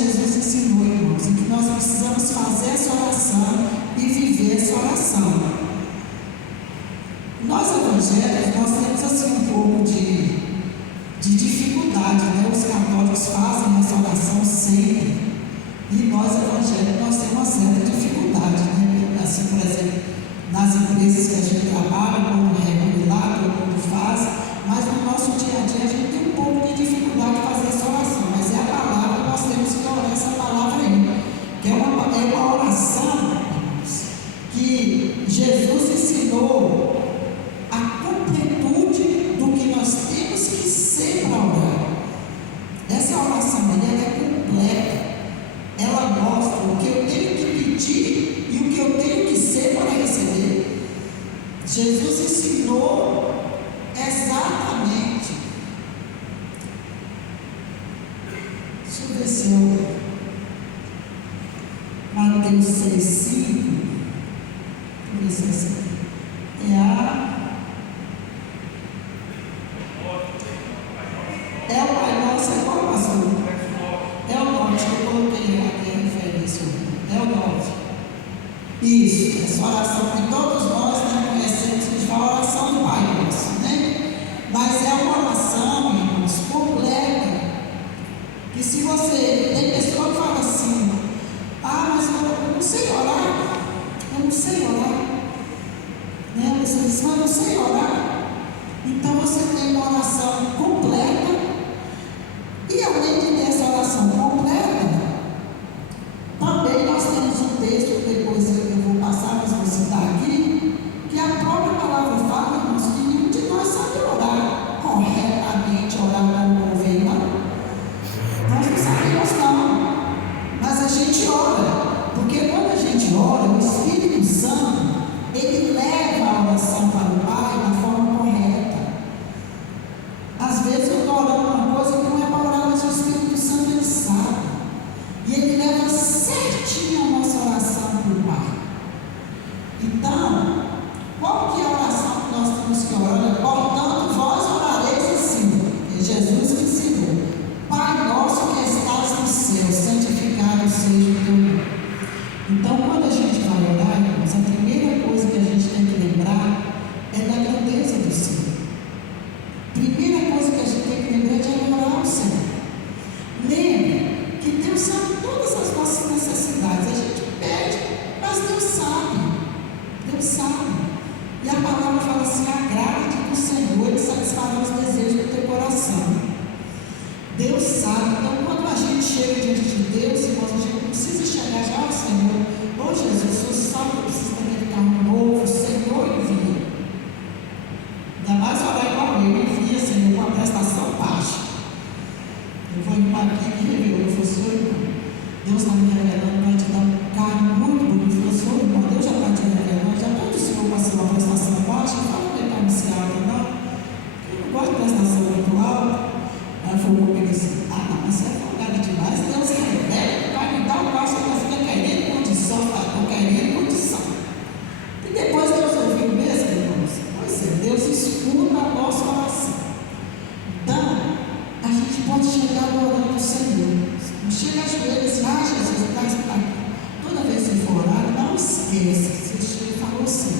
Jesus ensinou, irmãos, e que nós precisamos fazer essa oração e viver essa oração. Nós evangélicos, nós temos assim um pouco de dificuldade, né? Os católicos fazem essa oração sempre, e nós evangélicos, nós temos uma certa dificuldade, né? Assim, por exemplo, nas empresas que a gente trabalha, como regular, todo mundo faz, mas no nosso dia a dia a gente tem um pouco de dificuldade de fazer essa oração, mas é a palavra, nós temos que orar essa palavra aí, que é uma oração que Jesus ensinou a completude do que nós temos que ser para orar. Essa oração aí, ela é completa, ela mostra o que eu tenho que pedir e o que eu tenho que ser para receber. Jesus ensinou exatamente. Deixa eu ver se eu. Mateus 6,5. Deixa eu ver se é é o Pai Nosso, é qual, pastor? É o 9, que eu coloquei aqui a referência. É o 9. Isso, essa oração que todos nós, né, conhecemos, que fala oração do Pai Nosso, né? Mas é uma oração, irmãos, completa. Que se você, tem pessoa que fala assim, mas eu não sei orar, eu não sei orar, né? Você diz, mas eu não sei orar. Então você tem uma oração completa, e além de ter essa oração completa, também nós temos um texto, depois eu vou passar, mas vou citar aqui, que a própria palavra fala, irmãos, que nenhum de nós sabe orar corretamente, orar como convém, não. Nós não sabemos não, mas a gente ora, porque quando a gente ora, o Espírito Santo, ele leva a oração para o Pai da forma correta. Às vezes eu estou orando uma coisa que não é para orar, mas o Espírito Santo, ele sabe, e ele leva certinho a nossa oração para o Pai. Então, qual que é a oração que nós temos que orar? Portanto, vós orareis assim, que Jesus que ensinou: Pai nosso que estás no céu, santificado seja o teu nome. Então, quando a gente vai orar, irmãos, a primeira coisa que a gente tem que lembrar é da grandeza do Senhor. Primeira coisa que a gente tem que lembrar é de orar ao Senhor. Lembre que Deus sabe todas as nossas necessidades. A gente pede, mas Deus sabe. Deus sabe. E a palavra fala assim: agrade do Senhor e satisfará os desejos do teu coração. Deus sabe. Então, quando a gente chega diante de Deus, irmãos, a gente não precisa chegar já ao Senhor: ô Jesus, o Senhor sabe que eu preciso daquele carro novo, Senhor, envia. Ainda mais orar igual eu, envia, Senhor, com a prestação baixa. Eu vou ir para aqui que revelou, eu falei: Senhor, Deus está me revelando, vai te dar um carro muito bonito. Eu falei: Senhor, irmão, Deus já está te revelando, já todo o Senhor passou uma prestação baixa, fala que ele está anunciado, não. Eu não gosto de prestação muito alta. Ela falou comigo assim: não, mas você é folgada demais, Deus revela, vai me dar um passo, eu fico querendo condição, estou querendo condição. E depois Deus ouviu mesmo, irmãos? Pois é, Deus escuta a nossa oração. Então, a gente pode chegar orando ao Senhor. Não chega a joelhos e diz: Jesus, está aqui. Toda vez que você for orar, não esqueça. Você chega e falou assim: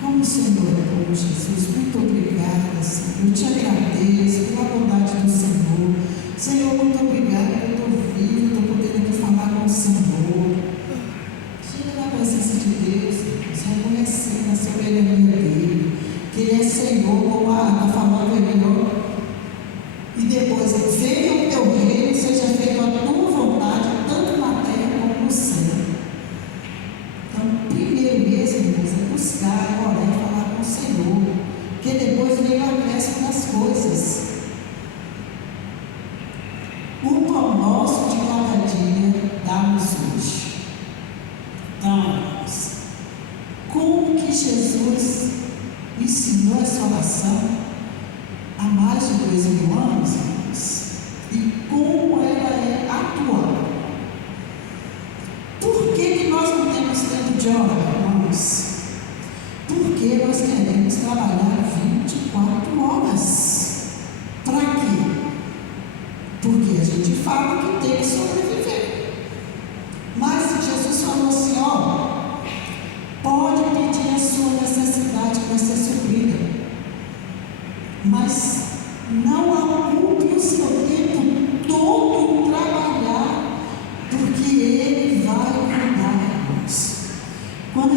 como o Senhor é bom, Jesus, muito obrigada, Senhor. Eu te agradeço pela bondade do Senhor. Senhor, muito obrigada por eu estou vivo, estou podendo aqui falar com o Senhor. Chega na presença de Deus, reconhecendo a soberania dele, que ele é Senhor, como está falando ali, ó. E depois, venha o teu reino, seja feita a tua vontade, tanto na terra como no céu. Então, primeiro mesmo, irmãos, é buscar, orar e falar com o Senhor, porque depois vem o acréscimo das coisas. O pão nosso de cada dia dá-nos hoje. Então, irmãos, como que Jesus ensinou essa oração há mais de 2000 anos, irmãos, e como ela é atual? Por que nós não temos tempo de orar, irmãos? Porque nós queremos trabalhar 24 horas. Para quê? Porque a gente fala que tem que sobreviver.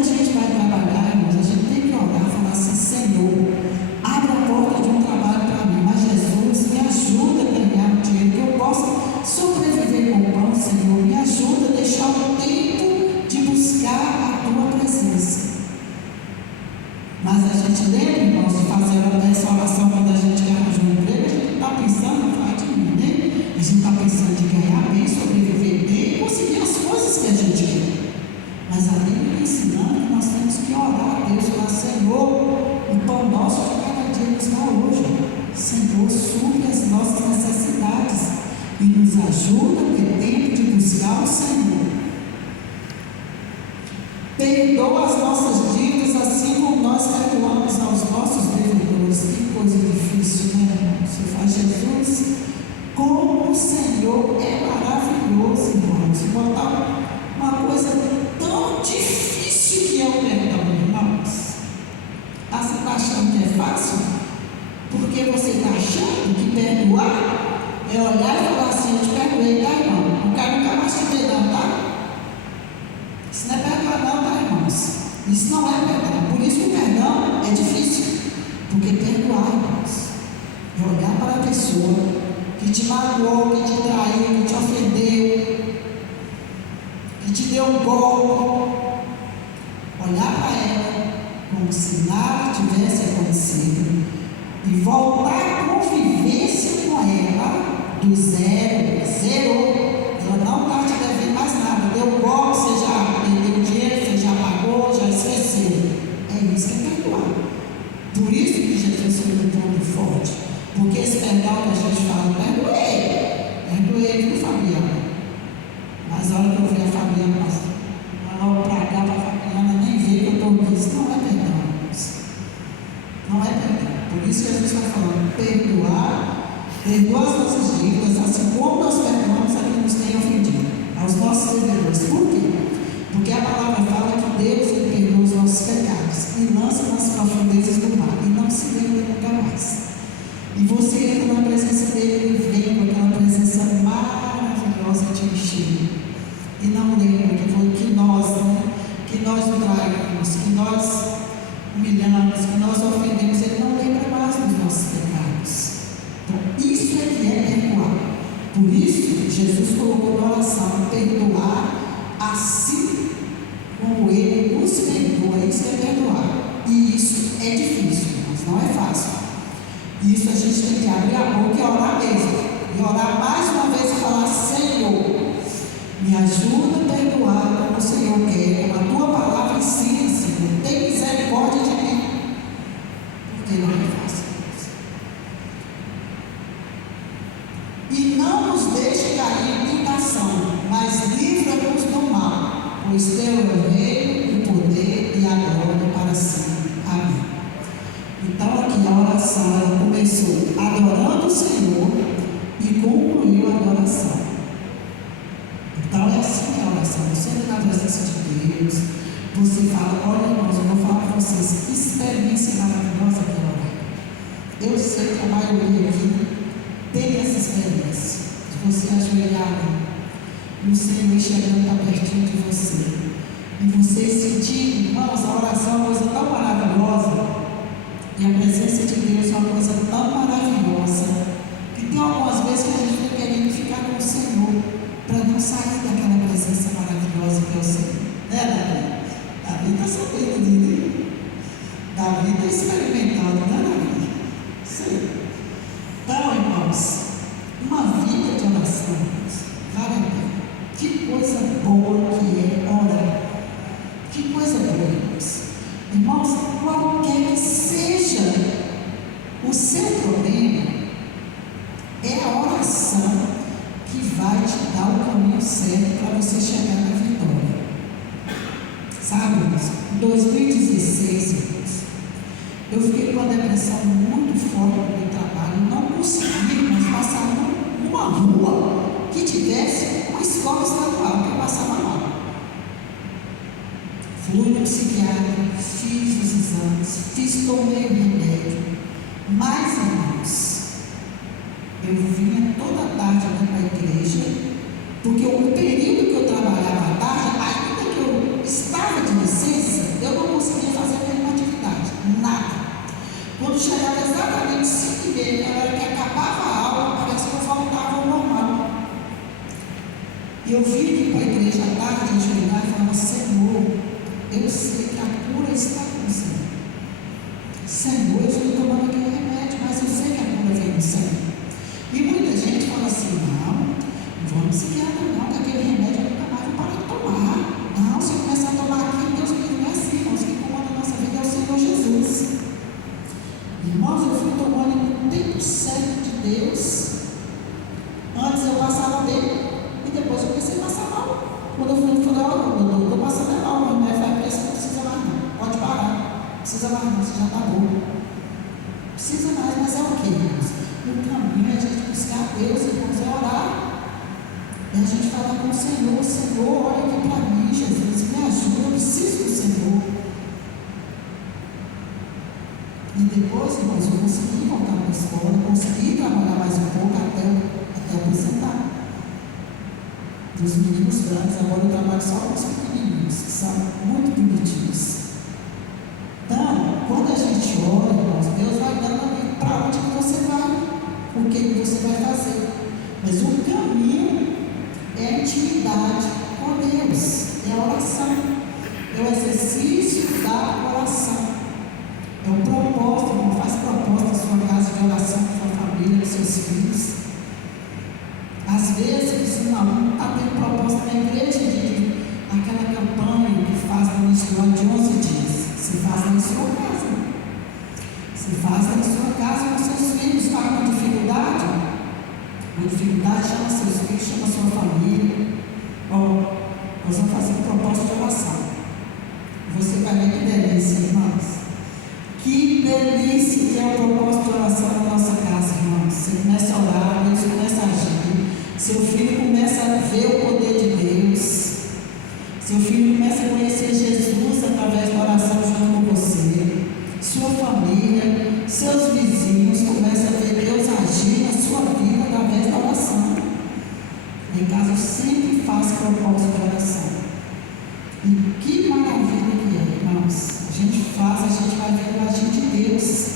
gente vai trabalhar, irmãos, a gente tem que orar e falar assim: Senhor, abre a porta de um trabalho para mim, mas Jesus, me ajuda a ganhar um dinheiro, que eu possa sobreviver com o pão, Senhor, me ajuda a deixar o tempo de buscar a tua presença. Mas a gente lembra, irmãos, de fazer essa oração quando a gente arranja um emprego, a gente está pensando em falar de mim, né? A gente está pensando em ganhar bem, sobreviver bem e conseguir as coisas que a gente quer. Mas a Bíblia está ensinando que nós temos que orar a Deus, falar: Senhor, o pão nosso de cada dia nos dá hoje. Senhor, supre as nossas necessidades e nos ajuda a ter tempo de buscar o Senhor. Perdoa as nossas dívidas, assim como nós perdoamos aos nossos devedores. Que coisa difícil, né, irmão? Você faz Jesus. Como o Senhor é maravilhoso, irmãos. Botar uma coisa tão difícil que é o perdão, irmãos. Ah, você está achando que é fácil? Porque você está achando que perdoar é olhar e falar assim: eu te perdoei, tá, irmão? Não quero nunca mais te ver, não, tá? Isso não é perdoar, não, tá, irmãos? Isso não é perdão. Por isso que o perdão é difícil. Porque perdoar, irmãos, é olhar para a pessoa que te magoou, que te traiu, que te ofendeu, que te deu um golpe, olhar para ela como se nada tivesse acontecido e voltar à convivência com ela do zero. Ela não está te devendo mais nada. Deu um golpe, você já perdeu dinheiro, você já pagou, já esqueceu. É isso que é perdoar. Por isso que Jesus foi um ponto forte. Porque esse perdão que a gente fala: perdoei, viu, Fabiana? Mas a hora que eu vi a Fabiana, logo para cá, para a Fabiana nem ver que eu estou aqui. Isso não é perdão, irmãos. Não é perdão. Por isso que Jesus está falando: perdoa as nossas dívidas, assim como nós perdoamos a quem nos tem ofendido, aos nossos devedores. Por quê? Porque a palavra fala que Deus, Ele perdoa os nossos pecados e lança nas profundezas do mar e não se lembra nunca mais. E você entra na presença dele, ele vem com aquela presença maravilhosa de encher. E não lembra que nós nos traímos, que nós humilhamos, que nós ofendemos. Ele não lembra mais dos nossos pecados. Então, isso é que é perdoar. Por isso, Jesus colocou na oração: perdoar assim como Ele nos perdoa. Isso é perdoar. E isso é difícil, mas não é fácil. Isso a gente tem que abrir a boca e orar mesmo. E orar mais uma vez e falar: Senhor, me ajuda a perdoar como o Senhor quer, como a tua palavra ensina, Senhor. Tem misericórdia de mim. Porque não é fácil. E não nos deixe cair em tentação, mas livra-nos do mal, pois teu é o reino, o poder e a glória para sempre. Amém. Então aqui a oração, ela começou adorando o Senhor e concluiu a adoração. Então é assim que é a oração. Você entra na presença de Deus, você fala: olha, irmãos, eu vou falar para vocês que experiência maravilhosa que é orar. Eu sei que a maioria aqui tem essa experiência de você ajoelhar e o Senhor chegando para pertinho de você e você sentir, irmãos, a oração é uma coisa tão maravilhosa. E a presença de Deus é uma coisa tão maravilhosa que tem algumas vezes que a gente está querendo ficar com o Senhor para não sair daquela presença maravilhosa que é o Senhor. Né, Davi? Davi está sabendo dele. Davi está experimentando, né, Davi? Sim. Então, irmãos, uma vida de oração, vale a pena. Que coisa boa que é orar. Que coisa boa, irmãos. Irmãos, qualquer que seja o seu problema, é a oração que vai te dar o caminho certo para você chegar na vitória. Sabe, irmãos, em 2016, irmãos, eu fiquei com uma depressão muito forte no meu trabalho. Não conseguimos passar numa rua que tivesse uma escola estadual que eu passava mal. Fui no psiquiatra, fiz os exames, tomei o remédio. Mas, irmãos, eu vinha toda tarde para a igreja, porque o período que eu trabalhava à tarde, ainda que eu estava de licença, tarde a gente olhava e falava: Senhor, eu sei que a cura está com o Senhor. Senhor, eu estou tomando aquele remédio, mas eu sei que a cura vem do Senhor. E muita gente fala assim: não vamos psiquiatra não, que aquele remédio eu nunca mais vou parar de tomar. Não, se eu começar a tomar aqui, Deus me livre, não é assim, irmãos. Quem comanda a nossa vida é o Senhor Jesus. Irmãos, eu fui tomando no tempo certo de Deus. Antes eu passava bem e depois eu comecei a passar mal. Quando eu fui falar: eu estou passando mal, mas o médico vai dizer: não precisa mais não, pode parar, não precisa mais não, você já está bom. Precisa mais, mas é o que, irmãos? O caminho é a gente buscar Deus, irmãos, é orar. É a gente falar com o Senhor: Senhor, olha aqui para mim, Jesus, me ajuda, eu preciso do Senhor. E depois, irmãos, eu consegui voltar para a escola, consegui trabalhar mais um pouco até apresentar. Dos meninos grandes, agora eu trabalho só com os pequenininhos, que são muito bonitinhos. Então, quando a gente ora, irmãos, Deus vai dando para onde que você vai, o que você vai fazer. Mas o caminho é a intimidade com Deus, é a oração, é o exercício da oração. É um propósito, irmão, faz propósito na sua casa de oração, com sua família, com seus filhos. Às vezes, um aluno está tendo proposta na igreja de aquela campanha que faz no início do ano de 11 dias. Se faz na sua casa. Se faz na sua casa com seus filhos. Está com dificuldade? Com dificuldade, chama seus filhos, chama sua família. Nós vamos fazer um propósito de oração. Você vai ver que delícia, irmãos. Que delícia que é o propósito de oração na nossa casa, irmãos. Você começa a orar, Deus começa a agir. Seu filho começa a ver o poder de Deus. Seu filho começa a conhecer Jesus através da oração junto com você. Sua família, seus vizinhos começam a ver Deus agir na sua vida através da oração. Em casa eu sempre faço propósito de oração. E que maravilha que é, irmãos. A gente faz, a gente vai ver o agir de Deus.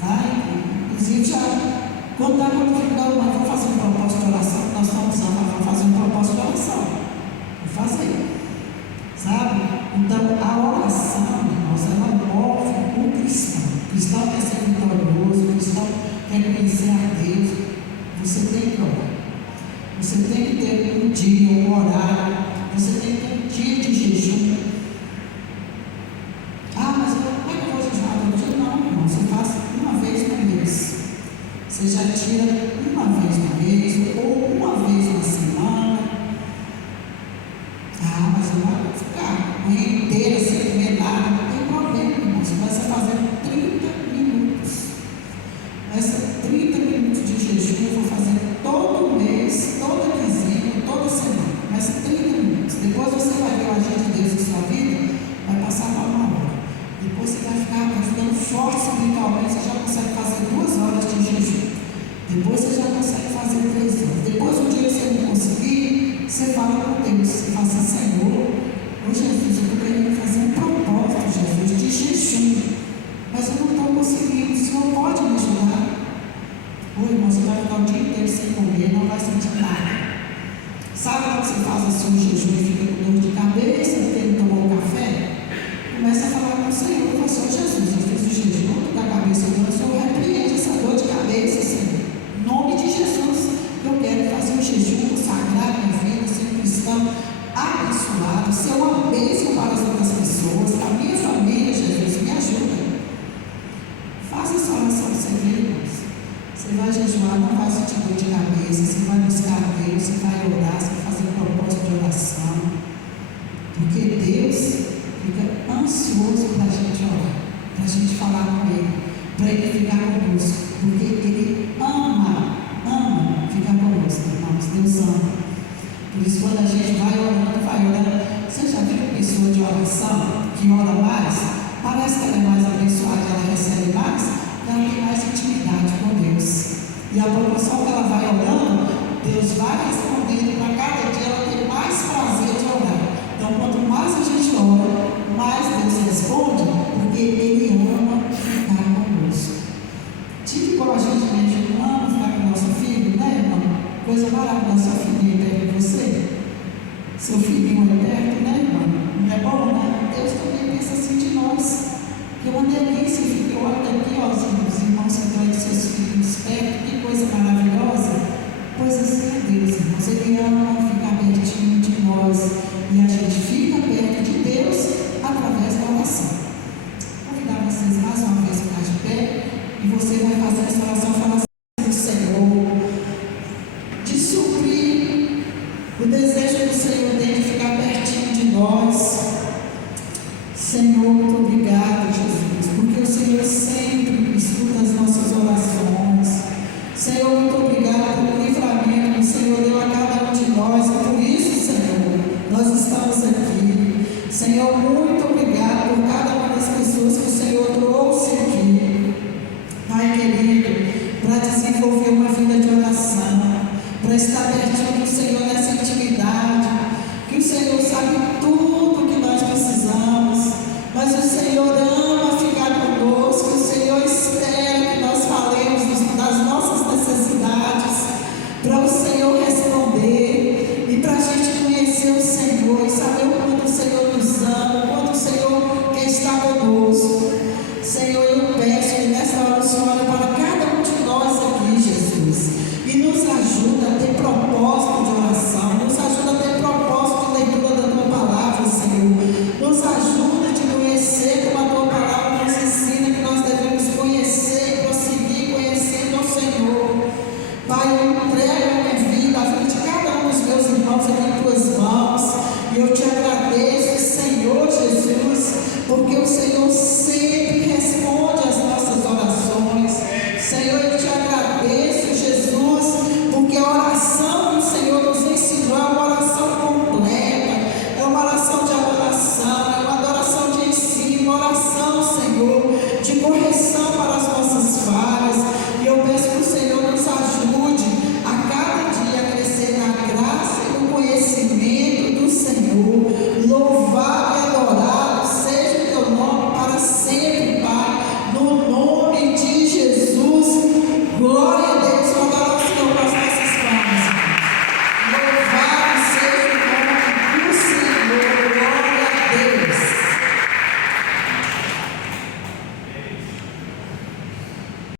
Tá? Inclusive, quando está com dificuldade, mas vamos fazer um propósito de oração. Nós estamos vamos fazer um propósito de oração. Vou fazer. Sabe? Então, a oração, irmãos, ela move o cristão. O cristão quer ser vitorioso, o cristão quer conhecer a Deus. Você tem que orar. Você tem que ter um dia, um horário. Você tem que ter um dia de jejum. Mas como é que eu vou jejuar todo dia? Não, irmão. Você faz uma vez no mês. Você já tira uma vez no mês ou uma vez na semana. Mas eu não vou ficar a manhã inteira sem comer nada. Não tem problema, irmão. Você começa a fazer 30 minutos. Começa 30 minutos de jejum. Eu vou fazer todo mês, toda quinzena, toda semana. Começa 30 minutos. Depois você vai ver o agir de Deus em sua vida. Vai passar para uma hora. Depois você vai ficando forte espiritualmente. Você já consegue fazer 2 horas de jejum. Depois você já consegue fazer 3 horas. Depois, um dia que você não conseguir, você fala com Deus. Você fala assim: Senhor, Jesus, eu estou querendo fazer um propósito, Jesus, de jejum. Mas eu não estou conseguindo. O Senhor pode me ajudar? Irmão, você vai ficar o dia inteiro sem comer, não vai sentir nada. Sabe quando você faz assim um jejum e fica com dor de cabeça, porque não tomou um café? Começa a falar com o Senhor: Senhor Jesus, eu fiz o jejum, estou com a cabeça dor, o Senhor repreende essa dor de cabeça, Senhor. Em nome de Jesus, eu quero fazer um jejum, consagrar minha vida, ser um cristão abençoado, ser uma bênção para as outras pessoas, a minha família. Jesus, me ajuda. Faça essa oração para você ver, irmãos. Você vai jejuar, não vai sentir dor de cabeça, você vai buscar Deus, você vai orar, você vai fazer um propósito de oração. Porque Deus fica ansioso para a gente orar, para a gente falar com Ele, para Ele ficar conosco, porque Ele ama ficar conosco, irmãos. Deus ama. Por isso, quando a gente vai orando, você já viu pessoa de oração que ora mais? Parece que ela é mais abençoada, ela recebe mais, ela tem mais intimidade com Deus. E a proporção que ela vai orando, Deus vai respondendo para cada dia, ela tem mais prazer de orar. Então, quanto mais a gente ora, mais Deus responde, porque Ele ama ficar conosco. Tipo igual a gente ama ficar com o nosso filho, né, irmão? Coisa maravilhosa, sua filhinha perto de você. Você uma delícia. Olha daqui, ó, os irmãos que estão aí, seus filhos perto, que coisa maravilhosa. Pois assim é Deus, irmãos. Ele ama ficar pertinho de nós. E a gente fica perto de Deus através da oração. Vou convidar vocês mais uma vez para ficar de pé. E você vai fazer essa oração falando assim do Senhor, de suprir o desejo do Senhor dele ficar pertinho de nós. Senhor, muito obrigado, Jesus, porque o Senhor sempre escuta as nossas